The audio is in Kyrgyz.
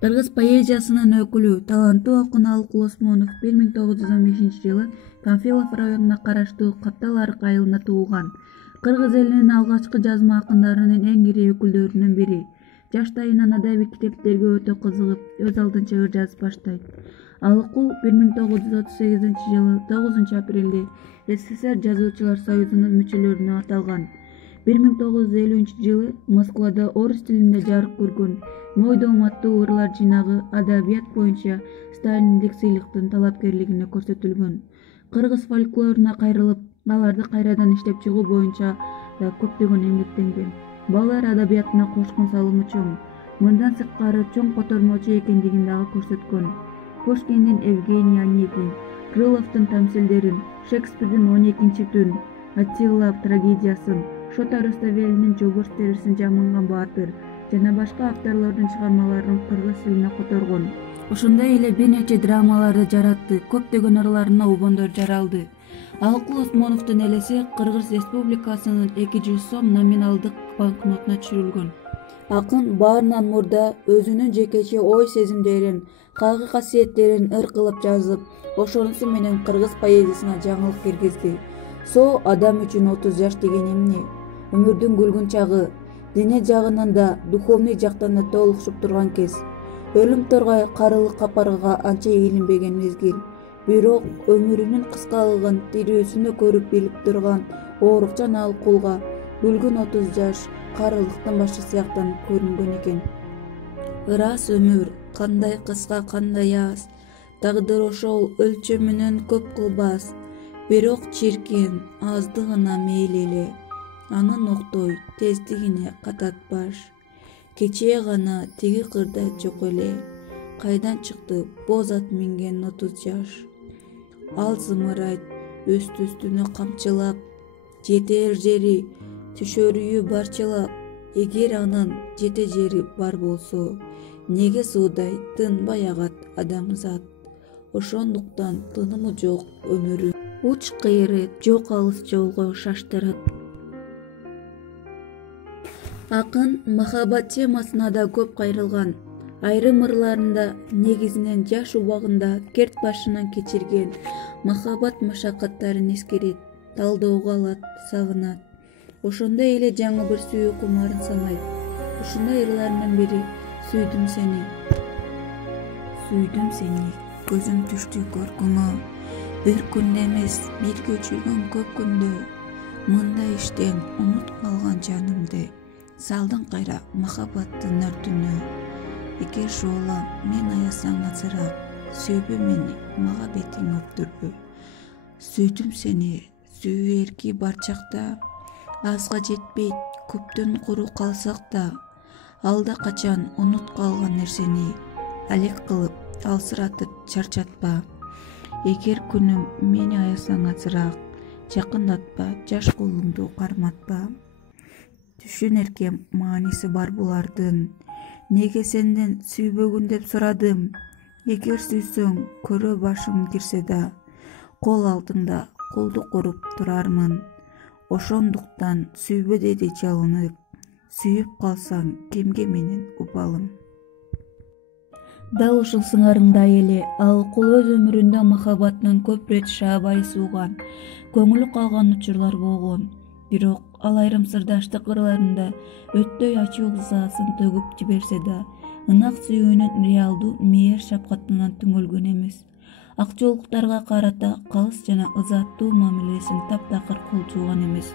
Кыргыз поэзиясынын өкүлү, таланттуу акын Алыкул Осмонов 1915-жылы Панфилов районуна караштуу Каптал Арык айылында туулган. Кыргыз элинин алгачкы жазма акындарынын эң ири өкүлдөрүнүн бири. Жаштайынан адабий китептерге өтө кызыгып, өз алдынча ыр жазып баштайт. Алыкул 1938-жылы 9 апрелде СССР Жазуучулар союзунун мүчөлөрүнө аталган. 1950-жылы Москвада орус тилинде жарык көргөн «Мойдом» аттуу ырлар жинагы адабият боюнча сталиндик сыйлыктын талапкерлигине көрсөтүлгөн. Кыргыз фольклоруна кайрылып, аларды кайрадан иштеп чыгуу боюнча да көптөгөн эмгектенген. Балалар адабиятына кошкун салымы чоң. Мындан сырткары чоң котормочу экендигин дагы көрсөткөн. Пушкиндин Евгений Онегин, Крыловдун тамсилдерин, Шекспирдин 12-түн, Аттила трагедиясын, Шота Руставелинин Жолборс терисин жамынган баатыр жана башка авторлордун чыгармаларын кыргыз тилине которгон. Ошондой эле бир нече драмаларды жаратты, көптөгөн ырларына убондор жаралды. Алыкул Осмоновдун элеси Кыргыз Республикасынын 200 сом номиналдык банкнотуна түшүрүлгөн. Акын баарынан мурда өзүнүн жекече ой сезимдерин, кагы касиеттерин ыр кылып жазып, ошонусу менен кыргыз поэзиясына жаңылык киргизди. Со адам үчүн 30 жаш деген эмне? Өмүрдүн күлгүн чагы, дене жагынан да, духовный жактан да толукшуп турган кез. Өлүм торгай карылык капаргага анча илинбеген мезгил. Бирок өмүрүнүн кыскалыгын тирүүсүндө көрүп билип турган оорукчан Алыкулга күлгүн 30 жаш карылыктын башы сыяктанып көрүнгөн экен. Ырас өмүр кандай кыска, кандай аз, тагдыр ошол өлчөмүнөн көп кылбас. Бирок чиркин аздыгына мейли эле, анын октой тездигине кататпаш. Кечээ гана тиги кырда жок эле, кайдан чыкты боз ат минген 30 жаш. Ал зымырайт үстү-үстүнө камчылап, жетер жери түшөрүйү барчылап. Эгер анын жете жери бар болсо, неге суудай тынбай агат адамзат. Ошондуктан тынымы жок өмүрү, уч кыйыры жок алыс жолго шаштырат. Акын махаббат темасына да көп кайрылган. Айрым ырларында негизинен жаш убагында керт башынан кечирген махаббат машакаттарын эскерет, талоого алат, сагынат. Ошондой эле жаңы бир сүйүү кумарын санайт. Ушундай ырларынын бири «Сүйдүм сени». Сүйдүм сени, көзүм түштү көркүңө, бир күндө эмес, бирге жүргөн көп күндө. Мындай иштен унут калган жанымды, салдың кайра махаббаттын өртүнө. Эгер жолу мен аясаң азыраак, сүйбө мени, мага бетиң өптүрбө. Сүйдүм сени, сүйүү эрки бар чакта, азга жетпейт, көптөн куру калсак да. Алда качан унут калган нерсени, алек кылып, алсыратып чарчатпа. Эгер күнүм мени аясаң азыраак, жакындатпа, жаш колуңду карматпа. Түшүн эркем, мааниси бар булардын. Неге сенден сүйбөгүн деп сурадым. Эгер сүйсөң, көрө башым кирсе да, кол алдыңда кулдук уруп турармын. Ошондуктан сүйбө деди жалынып, сүйүп калсаң кемге менен убалым. Дал ушул сыңарындай эле Алыкул өз өмүрүндө махаббаттан көп рет шаабай сууган, көңүлү калган учурлар болгон. Бирок ал айрым сырдаштык ырларында өттөй ачуу ызаасын төгүп жиберсе да, ынак сүйүүнүн реалдуу мээр шапкатынан түңөлгөн эмес. Акчолуктарга карата калыс жана ызаттуу мамилесин таптакыр кол жууган эмес.